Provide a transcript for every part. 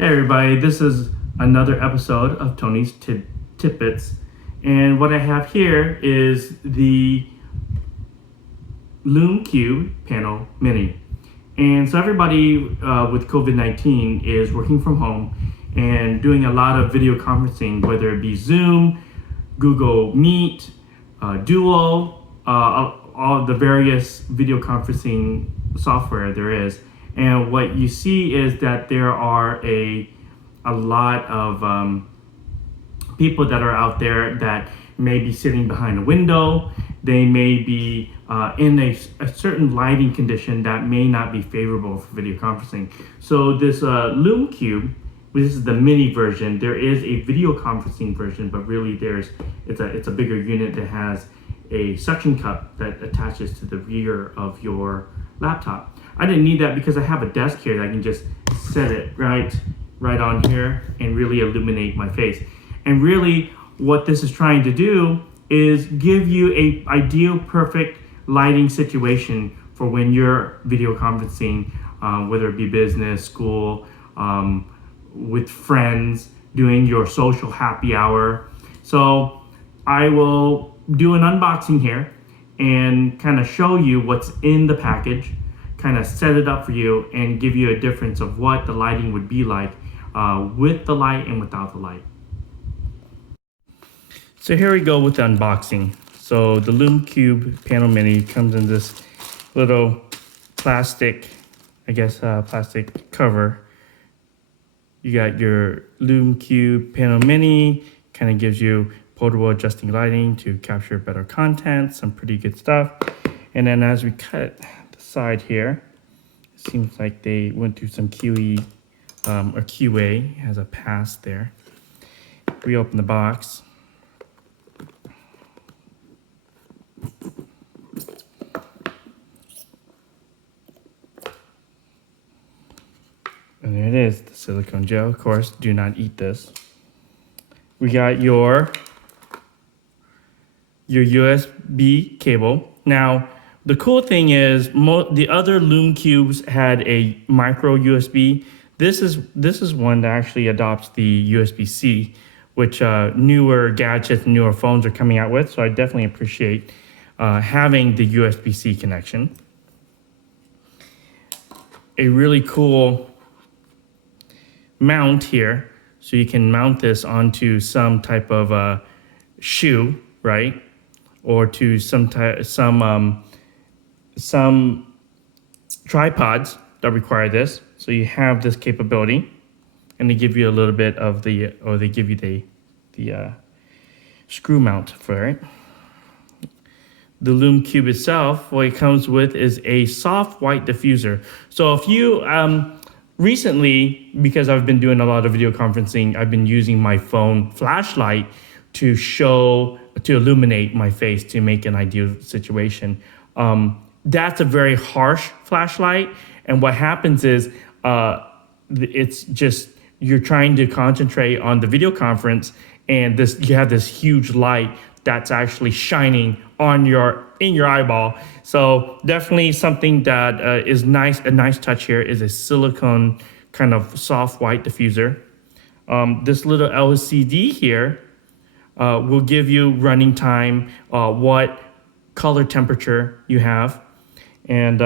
Hey everybody, this is another episode of Tony's Tidbits, and what I have here is the Lume Cube Panel Mini. And so everybody with COVID-19 is working from home and doing a lot of video conferencing, whether it be Zoom, Google Meet, Duo, all the various video conferencing software there is. And what you see is that there are a lot of people that are out there that may be sitting behind a window. They may be in a certain lighting condition that may not be favorable for video conferencing. So this Lume Cube, this is the mini version. There is a video conferencing version, but really it's a bigger unit that has a suction cup that attaches to the rear of your laptop. I didn't need that because I have a desk here that I can just set it right on here and really illuminate my face. And really what this is trying to do is give you a ideal perfect lighting situation for when you're video conferencing, whether it be business, school, with friends, doing your social happy hour. So I will do an unboxing here and kind of show you what's in the package, kind of set it up for you and give you a difference of what the lighting would be like with the light and without the light. So here we go with the unboxing. So the Lume Cube Panel Mini comes in this little plastic, plastic cover. You got your Lume Cube Panel Mini, kind of gives you portable adjusting lighting to capture better content, some pretty good stuff. And then as we cut the side here, it seems like they went through some QE or QA, has a pass there. We open the box. And there it is, the silicone gel. Of course, do not eat this. We got your USB cable. Now, the cool thing is the other Lume Cubes had a micro USB. This is one that actually adopts the USB-C, which newer gadgets, newer phones are coming out with. So I definitely appreciate having the USB-C connection. A really cool mount here, so you can mount this onto some type of shoe, right? Or to some tripods that require this. So you have this capability, and they give you a little bit of they give you the screw mount for it. The Lume Cube itself, what it comes with is a soft white diffuser. So if you recently, because I've been doing a lot of video conferencing, I've been using my phone flashlight to illuminate my face to make an ideal situation. That's a very harsh flashlight. And what happens is it's just, you're trying to concentrate on the video conference and you have this huge light that's actually shining in your eyeball. So definitely something that is nice. A nice touch here is a silicone kind of soft white diffuser. This little LCD here will give you running time, what color temperature you have. And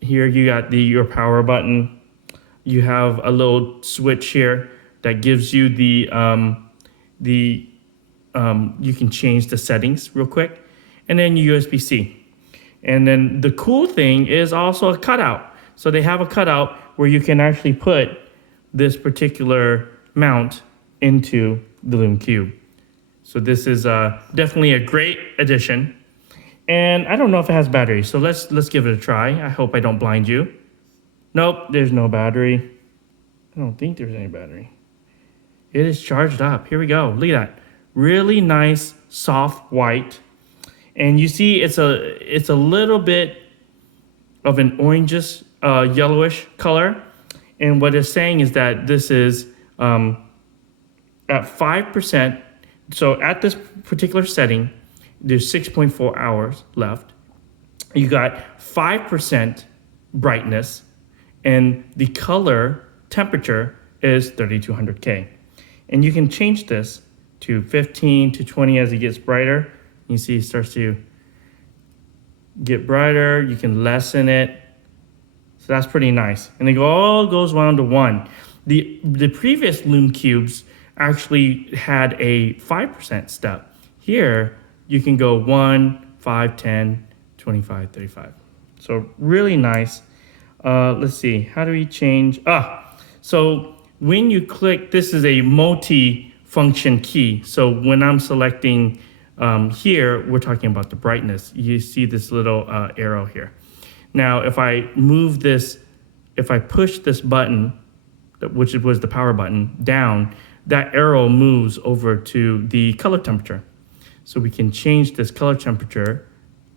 here you got your power button. You have a little switch here that gives you you can change the settings real quick, and then USB-C. And then the cool thing is also a cutout. So they have a cutout where you can actually put this particular mount into the Lume Cube. So this is definitely a great addition. And I don't know if it has battery, so let's give it a try. I hope I don't blind you. Nope, there's no battery. I don't think there's any battery. It is charged up. Here we go. Look at that. Really nice, soft white. And you see it's a little bit of an orangish, yellowish color. And what it's saying is that this is at 5%. So at this particular setting, there's 6.4 hours left. You got 5% brightness, and the color temperature is 3200K. And you can change this to 15 to 20 as it gets brighter. You see it starts to get brighter. You can lessen it. So that's pretty nice. And it all goes down to 1. The previous Lume cubes actually had a 5% step. Here, you can go 1, 5, 10, 25, 35. So really nice. Let's see, how do we change? So when you click, this is a multi-function key. So when I'm selecting here, we're talking about the brightness. You see this little arrow here. Now, if I move this, if I push this button, which was the power button, down, that arrow moves over to the color temperature. So we can change this color temperature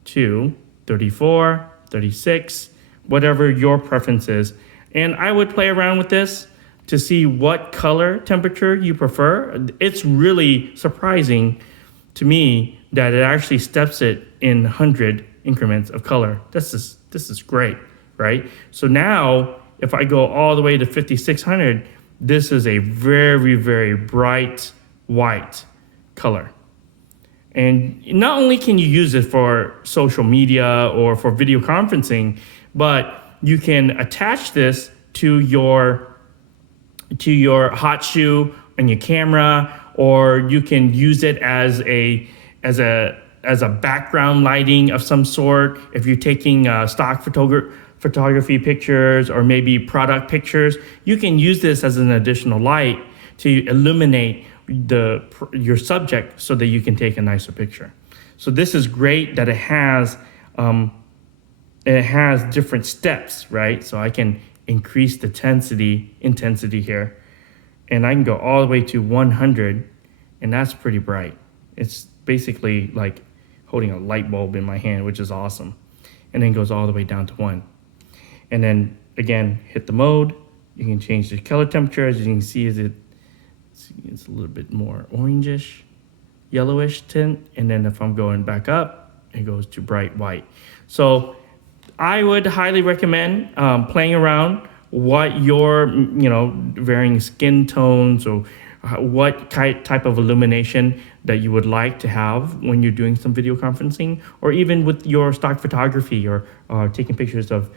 to 34, 36, whatever your preference is. And I would play around with this to see what color temperature you prefer. It's really surprising to me that it actually steps it in 100 increments of color. This is great, right? So now if I go all the way to 5600, this is a very, very bright white color. And not only can you use it for social media or for video conferencing, but you can attach this to your hot shoe on your camera, or you can use it as a background lighting of some sort. If you're taking stock photography pictures or maybe product pictures, you can use this as an additional light to illuminate your subject so that you can take a nicer picture. So this is great that it has different steps, right? So I can increase the intensity here, and I can go all the way to 100, and that's pretty bright. It's basically like holding a light bulb in my hand, which is awesome. And then goes all the way down to 1. And then again, hit the mode. You can change the color temperature. As you can see, it's a little bit more orangish, yellowish tint. And then if I'm going back up, it goes to bright white. So I would highly recommend playing around what your varying skin tones or what type of illumination that you would like to have when you're doing some video conferencing, or even with your stock photography or taking pictures of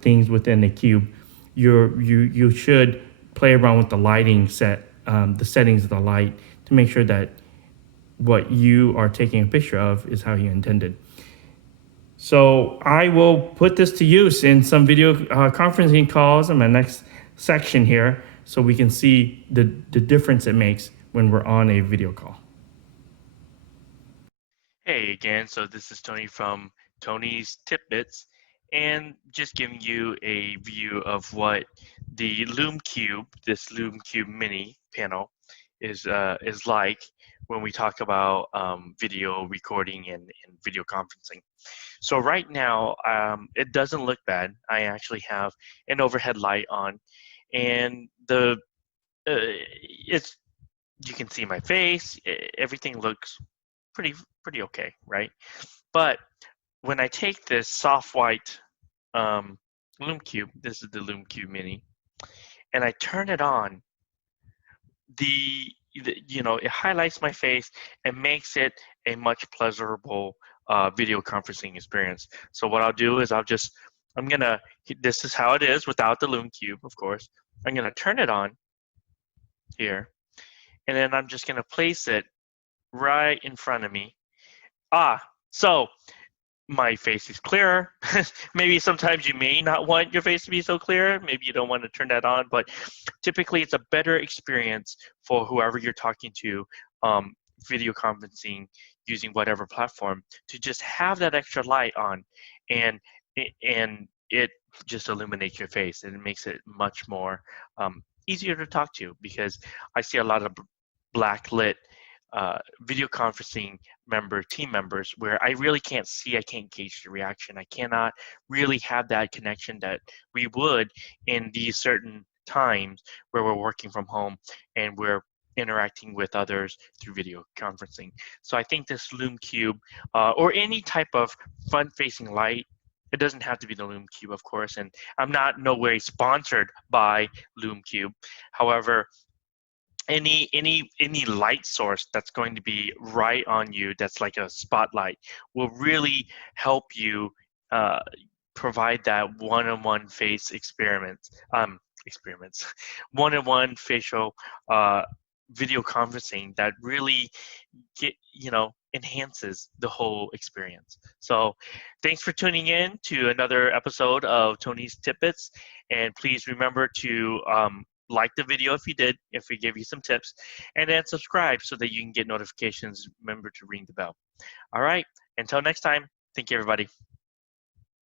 things within the cube. You should play around with the lighting the settings of the light to make sure that what you are taking a picture of is how you intended. So I will put this to use in some video conferencing calls in my next section here, so we can see the difference it makes when we're on a video call. Hey again, so this is Tony from Tony's Tidbits, and just giving you a view of what the Lume Cube, this Lume Cube Mini panel, is like when we talk about video recording and video conferencing. So right now, it doesn't look bad. I actually have an overhead light on, and it's you can see my face. Everything looks pretty okay, right? But when I take this soft white Lume Cube, this is the Lume Cube Mini, and I turn it on, it highlights my face and makes it a much pleasurable video conferencing experience. So what I'll do is this is how it is without the Lume Cube, of course. I'm gonna turn it on here, and then I'm just gonna place it right in front of me. So my face is clearer. Maybe sometimes you may not want your face to be so clear. Maybe you don't want to turn that on, but typically it's a better experience for whoever you're talking to, video conferencing using whatever platform, to just have that extra light on, and it just illuminates your face, and it makes it much more easier to talk to, because I see a lot of black lit video conferencing team members where I really can't gauge the reaction. I cannot really have that connection that we would in these certain times where we're working from home and we're interacting with others through video conferencing. So I think this Lume Cube or any type of front-facing light It doesn't have to be the Lume Cube, of course, and I'm not no way sponsored by Lume Cube. However, any light source that's going to be right on you, that's like a spotlight, will really help you uh, provide that one-on-one face experiments one-on-one facial uh, video conferencing that really enhances the whole experience. So thanks for tuning in to another episode of Tony's Tidbits, and please remember to like the video if you did, if we gave you some tips, and then subscribe so that you can get notifications. Remember to ring the bell. All right, until next time, thank you, everybody.